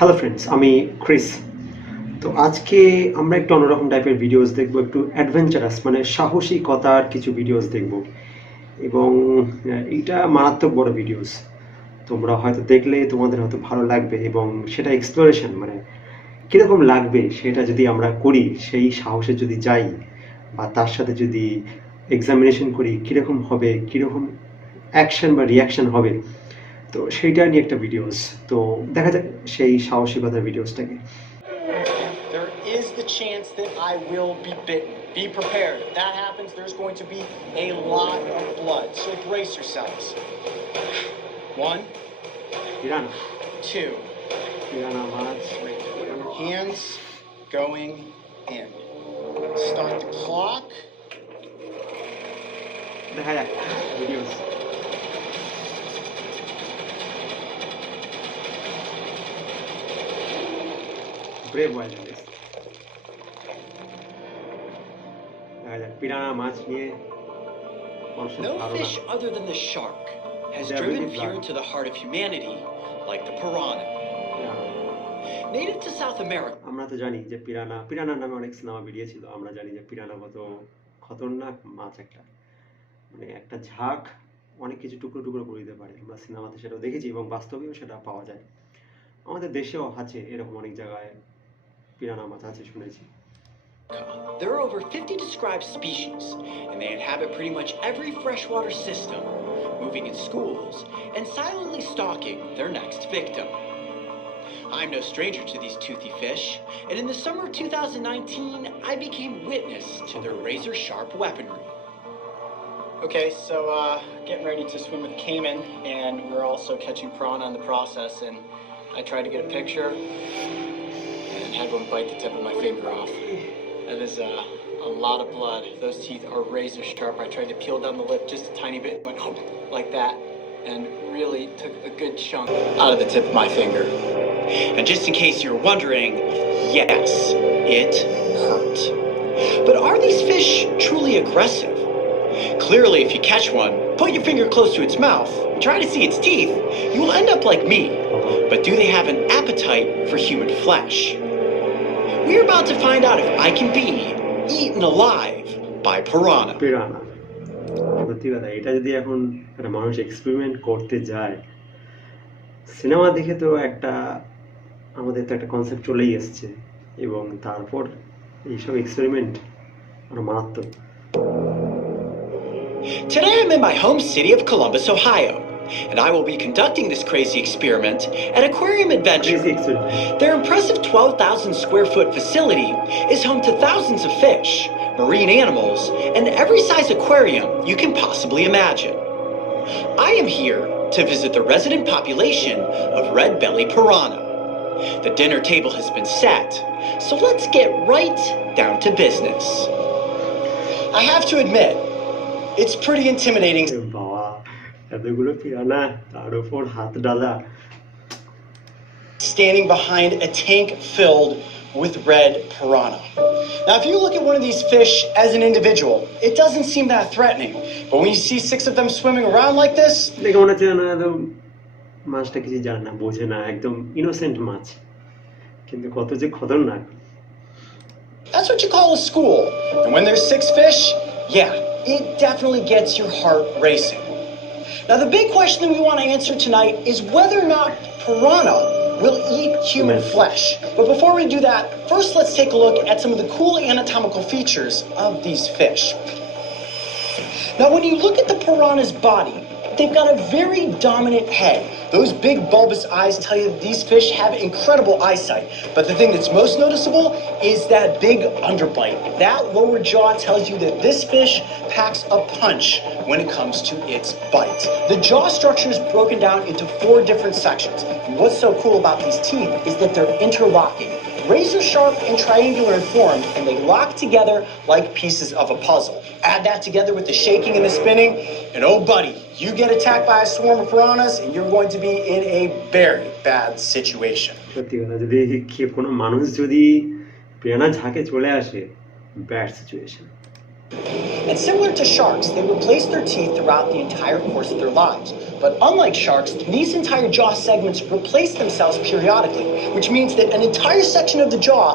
Hello friends, আমি ক্রিস। তো আজকে আমরা একটু অন্যরকম টাইপের ভিডিওস দেখব, একটু অ্যাডভেঞ্চারাস মানে সাহসিকতার কিছু ভিডিওস দেখব। এবং এইটা মারাত্মক বড় ভিডিওস। তোমরা হয়তো দেখলে তোমাদের হয়তো ভালো লাগবে, এবং সেটা এক্সপ্লোরেশন মানে কীরকম লাগবে সেটা যদি আমরা করি, সেই সাহসে যদি যাই বা তার সাথে যদি এক্সামিনেশন করি, কীরকম হবে, কীরকম অ্যাকশন বা রিয়াকশন হবে, তো সেইটা নিয়ে একটা ভিডিওস। তো দেখা যাক সেই সাহসিকতার ভিডিওসটাকে। There is the chance that I will be bitten. Be prepared. If that happens, there's going to be a lot of blood. So brace yourselves. 1, Piranha. 2, Piranha much. 3. Hands going in. Start the clock. দেখা যাক videos. Brave wild দেখা যাক পিরানা মাছ নিয়ে। No fish other than the shark has driven fear into the heart of humanity like the piranha. Native to South America. আমরা তো জানি যে পিরানা নামে অনেক সিনেমা বেরিয়েছিল। আমরা জানি যে পিরানা কত খতরনাক মাছ একটা, মানে একটা ঝাঁক অনেক কিছু টুকরো টুকরো করে দিতে পারে। আমরা সিনেমাতে সেটাও দেখেছি এবং বাস্তবেও সেটা পাওয়া যায়। আমাদের দেশেও আছে এরকম অনেক জায়গায় পিরানা মাছ আছে শুনেছি। There are over 50 described species, and they inhabit pretty much every freshwater system, moving in schools and silently stalking their next victim. I'm no stranger to these toothy fish, and in the summer of 2019, I became witness to their razor-sharp weaponry. Okay, so getting ready to swim with Cayman, and we're also catching piranha in the process, and I tried to get a picture, and had one bite the tip of my finger off. That is a lot of blood. Those teeth are razor sharp. I tried to peel down the lip just a tiny bit, went like that, and really took a good chunk out of the tip of my finger. And just in case you're wondering, yes, it hurt. But are these fish truly aggressive? Clearly, if you catch one, put your finger close to its mouth, and try to see its teeth, you will end up like me. But do they have an appetite for human flesh? We're about to find out if I can be eaten alive by piranha. পিরানা সত্যি কথা, এটা যদি এখন একটা মানুষ এক্সপেরিমেন্ট করতে যায়, সিনেমা দেখে তো একটা আমাদের তো একটা কনসেপ্ট চলেই এসছে, এবং তারপর এইসব এক্সপেরিমেন্ট আরো মারাত্মক। Today I'm in my home city of Columbus, Ohio, and I will be conducting this crazy experiment at Aquarium Adventure. Their impressive 12,000 square foot facility is home to thousands of fish, marine animals, and every size aquarium you can possibly imagine. I am here to visit the resident population of red-bellied piranha. The dinner table has been set, so let's get right down to business. I have to admit, it's pretty intimidating. বাবা, এতগুলো পিরানা তার উপর হাত ডালা. Standing behind a tank filled with red piranha. Now, if you look at one of these fish as an individual, it doesn't seem that threatening. But when you see 6 of them swimming around like this, দেখে মনে হচ্ছে না একদম মাছটা কিছু জানে না, বোঝে না, একদম ইনোসেন্ট মাছ, কিন্তু কত যে খতরনাক। That's what you call a school. And when there's 6 fish, yeah, it definitely gets your heart racing. Now, the big question that we want to answer tonight is whether or not piranha will eat human flesh. But before we do that, first let's take a look at some of the cool anatomical features of these fish. Now, when you look at the piranha's body, they've got a very dominant head. Those big bulbous eyes tell you that these fish have incredible eyesight. But the thing that's most noticeable is that big underbite. That lower jaw tells you that this fish packs a punch when it comes to its bite. The jaw structure is broken down into 4 different sections. And what's so cool about these teeth is that they're interlocking. Razor sharp and triangular in form, and they lock together like pieces of a puzzle. Add that together with the shaking and the spinning, and oh buddy, you get attacked by a swarm of piranhas and you're going to be in a very bad situation. সত্যি কথা, যদি কোনো মানুষ যদি পিরানা ঝাঁকে চলে আসে, bad situation. And similar to sharks, they replace their teeth throughout the entire course of their lives. But unlike sharks, these entire jaw segments replace themselves periodically, which means that an entire section of the jaw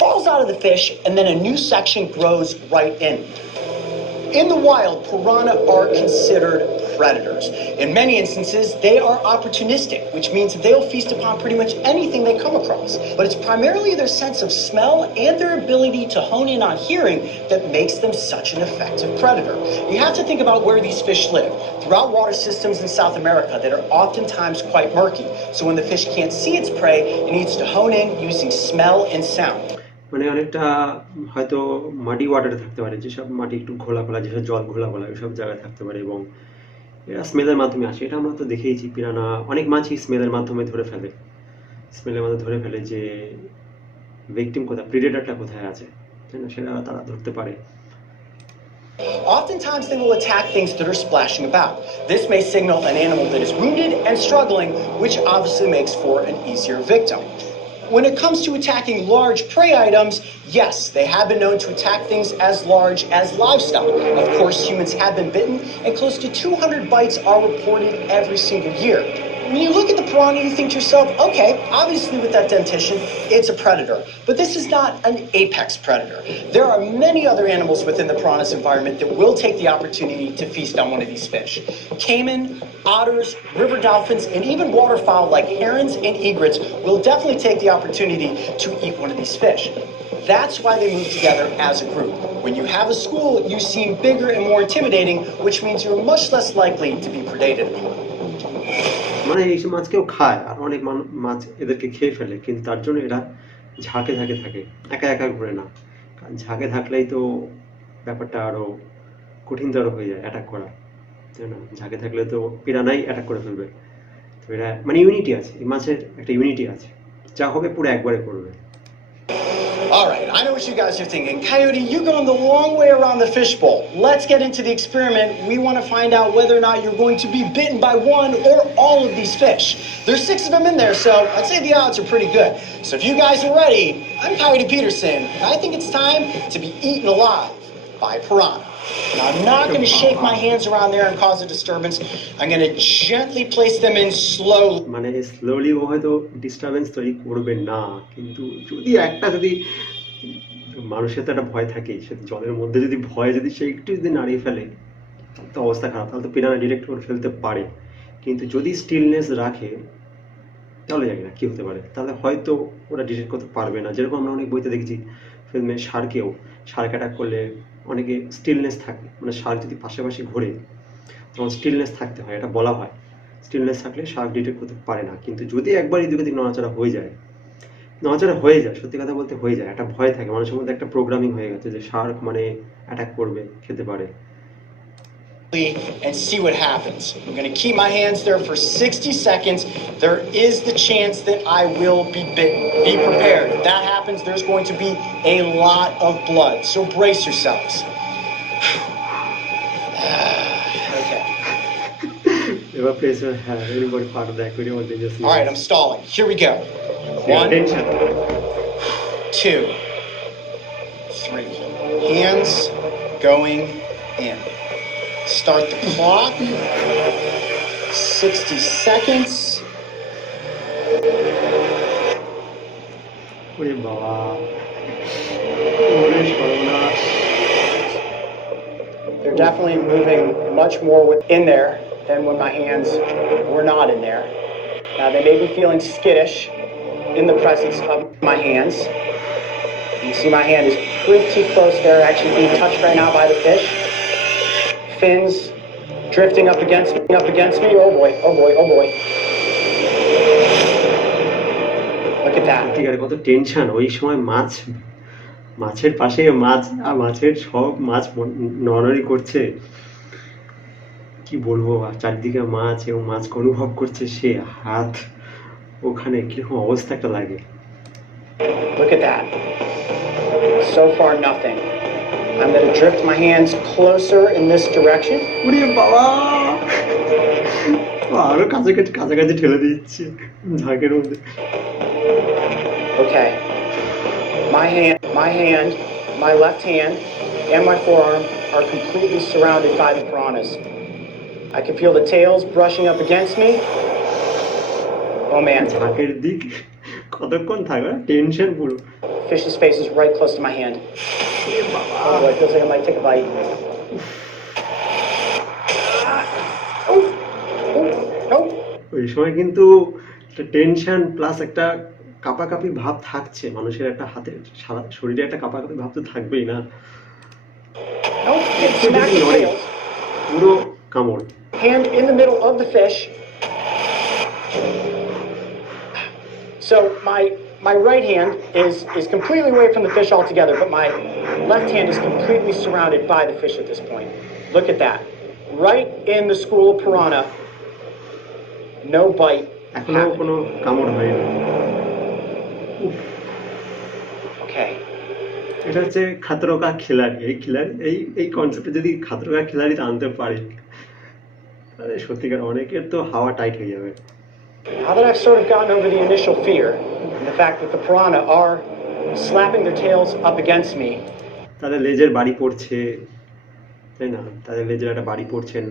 falls out of the fish and then a new section grows right in. In the wild, piranha are considered predators. In many instances, they are opportunistic, which means that they'll feast upon pretty much anything they come across. But it's primarily their sense of smell and their ability to hone in on hearing that makes them such an effective predator. You have to think about where these fish live. Throughout water systems in South America that are oftentimes quite murky. So when the fish can't see its prey, it needs to hone in using smell and sound. মানে অনেকটা হয়তো মাটি ওয়াটারে থাকতে পারে, যেসব মাটি একটু ঘোলা ঘোলা, যেসব জল ঘোলা ঘোলা ওইসব জায়গায় থাকতে পারে, এবং এরা স্মেলের মাধ্যমে আসে। এটা আমরা তো দেখেইছি, পিরানা অনেক মাছই স্মেলের মাধ্যমে ধরে ফেলে, স্মেলের মাধ্যমে ধরে ফেলে যে ভিকটিম কোথায়, প্রিডেটরটা কোথায় আছে, তাই না, সেটা তারা ধরতে পারে। Oftentimes they will attack things that are splashing about. This may signal an animal that is wounded and struggling, which obviously makes for an easier victim. When it comes to attacking large prey items, yes, they have been known to attack things as large as livestock. Of course, humans have been bitten, and close to 200 bites are reported every single year. When you look at the piranha, you think to yourself, okay, obviously with that dentition, it's a predator. But this is not an apex predator. There are many other animals within the piranha's environment that will take the opportunity to feast on one of these fish. Caiman, otters, river dolphins, and even waterfowl like herons and egrets will definitely take the opportunity to eat one of these fish. That's why they move together as a group. When you have a school, you seem bigger and more intimidating, which means you're much less likely to be predated upon. মানে এইসব মাছকেও খায়, আর অনেক মাছ এদেরকে খেয়ে ফেলে, কিন্তু তার জন্য এরা ঝাঁকে ঝাঁকে থাকে, একা একা ঘুরে না। কারণ ঝাঁকে থাকলেই তো ব্যাপারটা আরো কঠিনতর হয়ে যায় অ্যাটাক করা, তাই না? ঝাঁকে থাকলে তো পিরানাই অ্যাটাক করে ফেলবে। তো এরা মানে ইউনিটি আছে, এই মাছের একটা ইউনিটি আছে, যা হবে পুরো একবারে করবে। All right, I know what you guys are thinking. Coyote, you're going the long way around the fishbowl. Let's get into the experiment. We want to find out whether or not you're going to be bitten by one or all of these fish. There's 6 of them in there, so I'd say the odds are pretty good. So if you guys are ready, I'm Coyote Peterson, and I think it's time to be eaten alive by piranha. Now, I'm not going to shake my hands around there and cause a disturbance. I'm going to gently place them in slowly. মানে স্লোলি ও হয়তো ডিস্টারবেন্স তৈরি করবে না, কিন্তু যদি মানুষের তো একটা ভয় থাকেই, সে জলের মধ্যে যদি ভয় যদি সে একটু যদি নাড়িয়ে ফেলে, তো অবস্থা খারাপ, তাহলে তো পিরানা ডিরেক্ট করে ফেলতে পারে। কিন্তু যদি স্টিলনেস রাখে, তাহলে জানি না কি হতে পারে, তাহলে হয়তো ওরা ডিটেক্ট করতে পারবে না। যেরকম আমরা অনেক বইতে দেখেছি, ফিল্মে শার্ক অ্যাটাক করলে অনেকে স্টিলনেস থাকে, মানে শার্ক যদি পাশাপাশি ঘোরে তখন স্টিলনেস থাকতে হয়, এটা বলা হয়। স্টিলনেস থাকলে শার্ক ডিটেক্ট করতে পারে না। কিন্তু যদি একবার এদিকে দিক নড়াচড়া হয়ে যায়, সত্যি কথা বলতে হয়ে যায়, একটা ভয় থাকে মানুষের মধ্যে, একটা প্রোগ্রামিং হয়ে গেছে যে শার্ক মানে অ্যাটাক করবে, খেতে পারে। And see what happens. I'm going to keep my hands there for 60 seconds. There is the chance that I will be bitten. Be prepared. If that happens, there's going to be a lot of blood. So brace yourselves. Okay. All right, I'm stalling. Here we go. 1, 2, 3. Hands going in. Start the clock. 60 seconds. They're definitely moving much more within there than when my hands were not in there. Now they may be feeling skittish in the presence of my hands. You see my hand is pretty close there, actually being touched right now by the fish. Fins drifting up against me. Oh boy, oh boy, oh boy. Look at that. কত টেনশন ওই সময়, মাছের পাশে মাছ, আর মাছের সব মাছ নড়ানড়ি করছে, কি বলবো, আর চারদিকে মাছ, এবং মাছকে অনুভব করছে সে, হাত ওখানে, কিরকম অবস্থা একটা লাগে। Look at that. So far nothing. I'm going to drift my hands closer in this direction. ওরে বাবা, আরো কাছাকাছি ঠেলে দিচ্ছে ঝাঁকের মধ্যে। Okay. My left hand and my forearm are completely surrounded by the piranhas. I can feel the tails brushing up against me. Oh man. ঝাঁকের দিক কতক্ষণ থাকবে টেনশন পুরো Fish's face is right close to my hand. Oh boy, it feels like I might take a bite. Nope. ওই সময় কিন্তু একটা tension plus একটা কাঁপাকাঁপি ভাব থাকছে মানুষের একটা হাতে সারা শরীরে একটা কাঁপাকাঁপি ভাব তো থাকবেই না Nope. It smacked the tails. পুরো কামড় Hand in the middle of the fish. So my right hand is completely away from the fish altogether, but my left hand is completely surrounded by the fish at this point. Look at that. Right in the school of piranha. No bite. এখনো কোনো কামড় হয়নি Okay. এটা হচ্ছে খাতরো কা খিলাড়ি এই কনসেপ্টে যদি খাতরো কা খিলাড়িতে আনতে পারি তাহলে সত্যিকার অনেকের তো হাওয়া টাইট হয়ে যাবে Now that I've sort of gotten over the initial fear, and the fact that the piranha are slapping their tails up against me, তাদের লেজের বাড়ি পড়ছে তাই না তাদের লেজের একটা বাড়ি পড়ছেন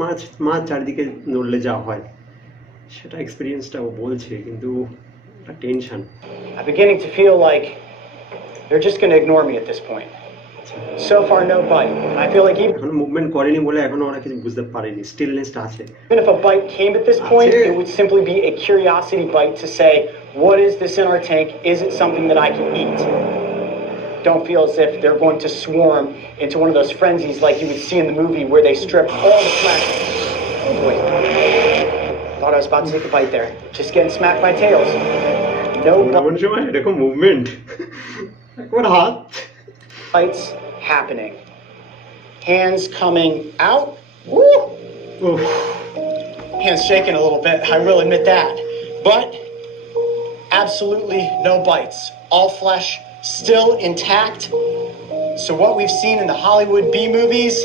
মাছ চারিদিকে নড়লে যা হয় সেটা এক্সপিরিয়েন্সটা ও বলছে কিন্তু একটা tension I'm beginning to feel like they're just going to ignore me at this point. So far, no bite. And I feel like এখন মুভমেন্ট করেনি বলে এখনো ওরা কিছু বুঝতে পারেনি স্টিলনেসটা আছে even if a bite came at this point, it would simply be a curiosity bite to say, what is this in our tank? Is it something that I can eat? Don't feel as if they're going to swarm into one of those frenzies like you would see in the movie where they strip all the flesh. Oh boy. Thought I was about to take a bite there. Just getting smacked by tails. No এমন সময় এরকম মুভমেন্ট একবার হাত bites happening. Hands coming out. Woo! উফ Hands shaking a little bit, I will admit that. But absolutely no bites. All flesh still intact. So what we've seen in the Hollywood B movies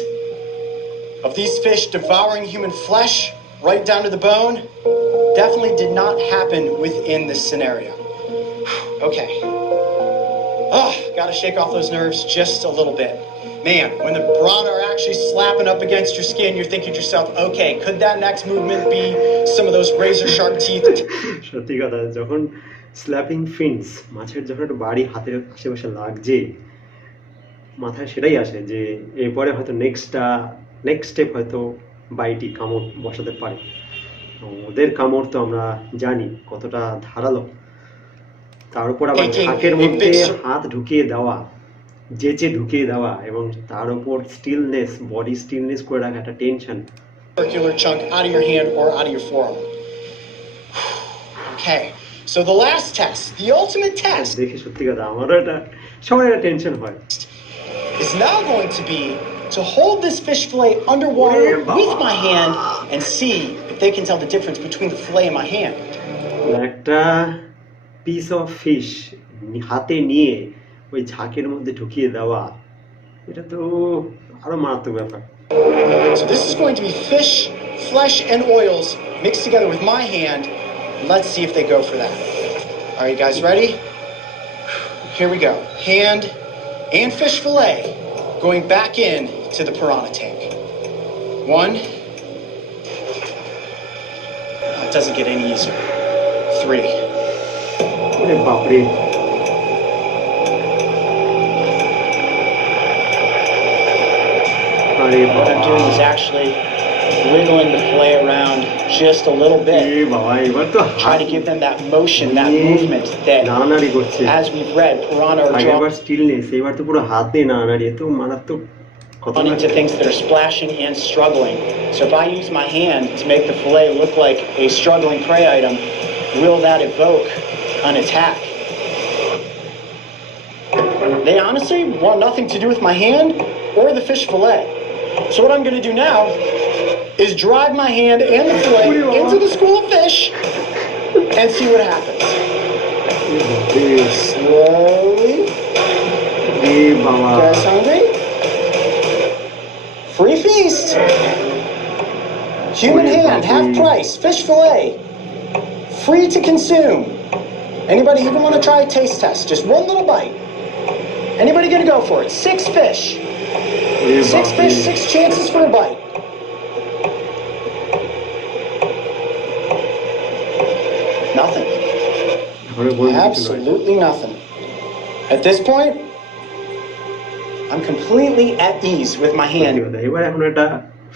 of these fish devouring human flesh right down to the bone definitely did not happen within this scenario. Okay. Oh, gotta shake off those nerves just a little bit. Man, when the piranha are actually slapping up against your skin, you're thinking to yourself, okay, could that next movement be some of those razor sharp teeth? সত্যি কথা যখন স্ল্যাপিং ফিনস মাছের যখন একটু বাড়ি হাতের আশেপাশে লাগছে মাথায় সেটাই আসে যে এরপরে হয়তো নেক্সট স্টেপ হয়তো বাইটি কামড় বসাতে পারে ওদের কামড় তো আমরা জানি কতটা ধারালো তার উপর আবার ঝাঁকের মধ্যে হাত ঢুকিয়ে দেওয়া যেচে ঢুকিয়ে দেওয়া এবং তার উপর স্টিলনেস বডি স্টিলনেস করে রাখা একটা tension Circular chunk out of your hand or out of your forearm. Okay, so the last test, the ultimate test, দেখে সত্যি কথা আমারও এটা সবার একটা টেনশন হয় is now going to be to hold this fish fillet underwater with my hand and see if they can tell the difference between the fillet and my hand. একটা piece of fish হাতে নিয়ে ওই ঝাঁকের মধ্যে ঢুকিয়ে দেওয়া এটা তো আরো মারাত্মক ব্যাপার So this is going to be fish, flesh, and oils mixed together with my hand. Let's see if they go for that. Are you guys ready? Here we go. Hand and fish fillet going back in to the piranha tank. 1. It doesn't get any easier. 3. ওরে বাপরে আরে What I'm doing is actually wiggling the fillet around just a little bit. বাবা এবার তো Try to give them that motion, that movement that, নাড়ানাড়ি করছে as we've read, piranha are আগেরবার drawn stillness এবার তো পুরো হাতে নাড়ানাড়ি এত মারাত্মক কত into things that are splashing and struggling. So if I use my hand to make the fillet look like a struggling prey item, will that evoke an attack? They honestly want nothing to do with my hand or the fish fillet. So what I'm going to do now is drive my hand and the fillet into the school of fish and see what happens. Slowly. You guys hungry? Free feast. Human hand, half price, fish fillet. Free to consume. Anybody even want to try a taste test? Just one little bite. Anybody gonna go for it? 6 fish. Six fish, 6 chances for a bite. Nothing. Absolutely nothing. At this point, I'm completely at ease with my hand. এবার এখন একটা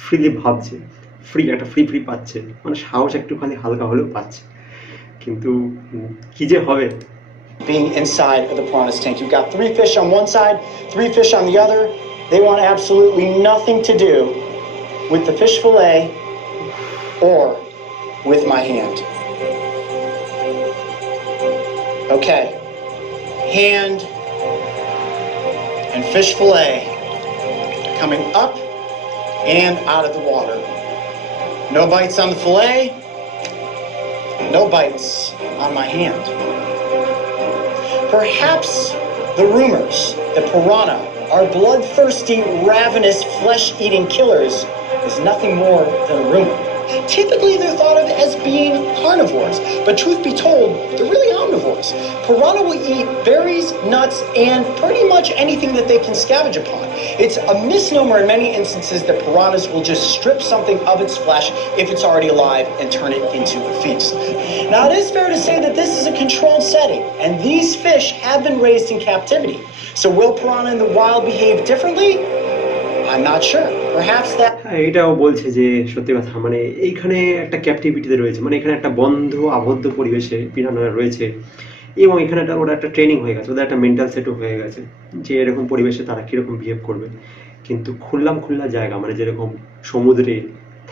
ফ্রিলি ভাবছে, একটা ফ্রি পাচ্ছে, মানে সাহস একটুখানি হালকা হলেও পাচ্ছে, কিন্তু কি যে হবে। Being inside of the piranha's tank, you've got 3 fish on one side, 3 fish on the other. They want absolutely nothing to do with the fish fillet or with my hand. Okay, hand and fish fillet coming up and out of the water. No bites on the fillet, no bites on my hand. Perhaps the rumors that piranha are bloodthirsty, ravenous, flesh-eating killers is nothing more than a rumor. Typically, they're thought of as being carnivores, but truth be told, they're really omnivores. Piranha will eat berries, nuts, and pretty much anything that they can scavenge upon. It's a misnomer in many instances that piranhas will just strip something of its flesh if it's already alive and turn it into a feast. Now, it is fair to say that this is a controlled setting, and these fish have been raised in captivity. So will piranha in the wild behave differently? I'm not sure. Perhaps that... এটাও বলছে যে সত্যি কথা, মানে এইখানে একটা ক্যাপটিভিটিতে রয়েছে, মানে এখানে একটা বন্ধ আবদ্ধ পরিবেশে পিরানহারা রয়েছে, এবং এখানে ওরা একটা ট্রেনিং হয়ে গেছে, ওদের একটা মেন্টাল সেটও হয়ে গেছে যে এরকম পরিবেশে তারা কীরকম বিহেভ করবে। কিন্তু খোলা জায়গা, মানে যেরকম সমুদ্রে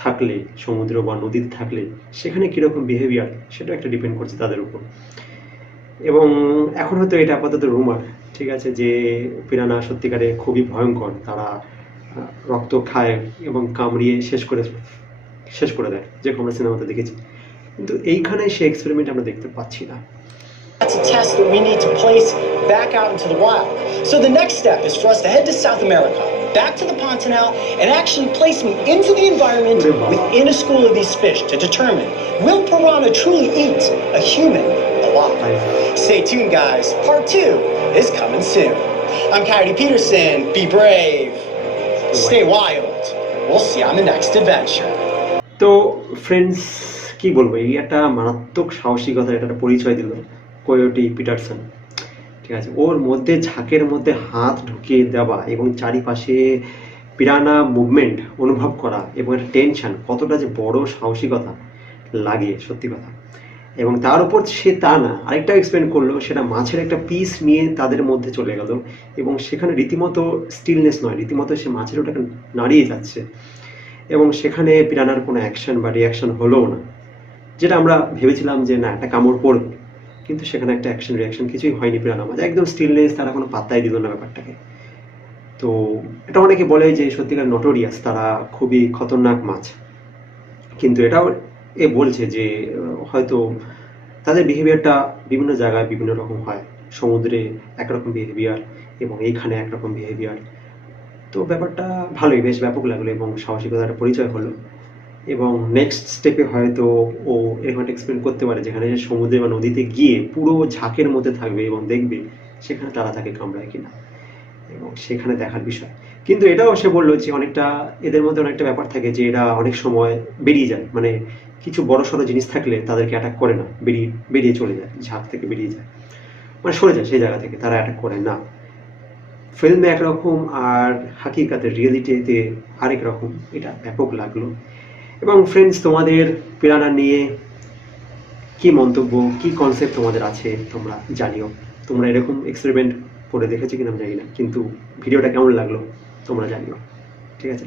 থাকলে, সমুদ্র বা নদীতে থাকলে সেখানে কীরকম বিহেভিয়ার, সেটা একটা ডিপেন্ড করছে তাদের উপর। এবং এখন হয়তো এটা আপাতত রুমার, ঠিক আছে, যে পিরানহা সত্যিকারে খুবই ভয়ঙ্কর, তারা রক্ত খায় এবং কামড়িয়ে শেষ করে দেয়, যেরকম আমরা সিনেমাতে দেখেছি। কিন্তু এইখানে সে এক্সপেরিমেন্ট আমরা দেখতে পাচ্ছি না। That's a test that we need to place back out into the wild. So the next step is for us to head to South America, back to the Pantanal, and actually place me into the environment within a school of these fish to determine, will piranha truly eat a human alive? Stay tuned, guys. Part 2 is coming soon. I'm Coyote Peterson. Be brave. Stay wild. We'll see you on the next adventure. তো ফ্রেন্ডস, কি বলবো, এই একটা মারাত্মক সাহসিকতা, এটা একটা পরিচয় দিল কোয়োটি পিটারসন, ঠিক আছে। ওর মধ্যে ঝাঁকের মধ্যে হাত ঢুকিয়ে দেওয়া এবং চারিপাশে পিরানা মুভমেন্ট অনুভব করা এবং একটা টেনশন, কতটা যে বড় সাহসিকতা লাগে সত্যি কথা। এবং তার উপর সে তা না, আরেকটা এক্সপ্লেন করলো, সেটা মাছের একটা পিস নিয়ে তাদের মধ্যে চলে গেল এবং সেখানে রীতিমতো স্টিলনেস নয়, রীতিমতো সে মাছের ওটাকে নাড়িয়ে যাচ্ছে এবং সেখানে পিরানার কোনো অ্যাকশন বা রিয়াকশন হলোও না, যেটা আমরা ভেবেছিলাম যে না একটা কামড় পড়বে, কিন্তু সেখানে একটা অ্যাকশন রিয়াকশন কিছুই হয়নি পিরানা মাছ, একদম স্টিলনেস, তারা কোনো পাত্তাই দিল না ব্যাপারটাকে। তো এটা অনেকে বলে যে সত্যিকার নোটোরিয়াস, তারা খুবই খতরনাক মাছ, কিন্তু এটাও এ বলছে যে হয়তো তাদের বিহেভিয়ারটা বিভিন্ন জায়গায় বিভিন্ন রকম হয়, সমুদ্রে একরকম বিহেভিয়ার এবং এইখানে একরকম বিহেভিয়ার। তো ব্যাপারটা ভালোই, বেশ ব্যাপক লাগলো এবং সাহসিকতার পরিচয় হলো। এবং নেক্সট স্টেপে হয়তো ও এরকম একটা এক্সপ্লেন করতে পারে যেখানে সমুদ্রে বা নদীতে গিয়ে পুরো ঝাঁকের মধ্যে থাকবে এবং দেখবে সেখানে তারা তাকে কামড়ায় কিনা, এবং সেখানে দেখার বিষয়। কিন্তু এটাও সে বললো যে অনেকটা এদের মধ্যে অনেকটা ব্যাপার থাকে যে এরা অনেক সময় বেরিয়ে যায়, মানে কিছু বড় সড়ো জিনিস থাকলে তাদেরকে অ্যাটাক করে না, বেরিয়ে চলে যায়, ঝাঁক থেকে বেরিয়ে যায়, মানে সরে যায় সেই জায়গা থেকে, তারা অ্যাটাক করে না। ফিল্মে একরকম আর হাকিকাতের রিয়েলিটিতে আরেক রকম, এটা ব্যাপক লাগলো। এবং ফ্রেন্ডস, তোমাদের পিরানা নিয়ে কি মন্তব্য, কি কনসেপ্ট তোমাদের আছে তোমরা জানিও। তোমরা এরকম এক্সপেরিমেন্ট করে দেখেছো কিনা আমি জানি না, কিন্তু ভিডিওটা কেমন লাগলো তোমরা জানিও, ঠিক আছে।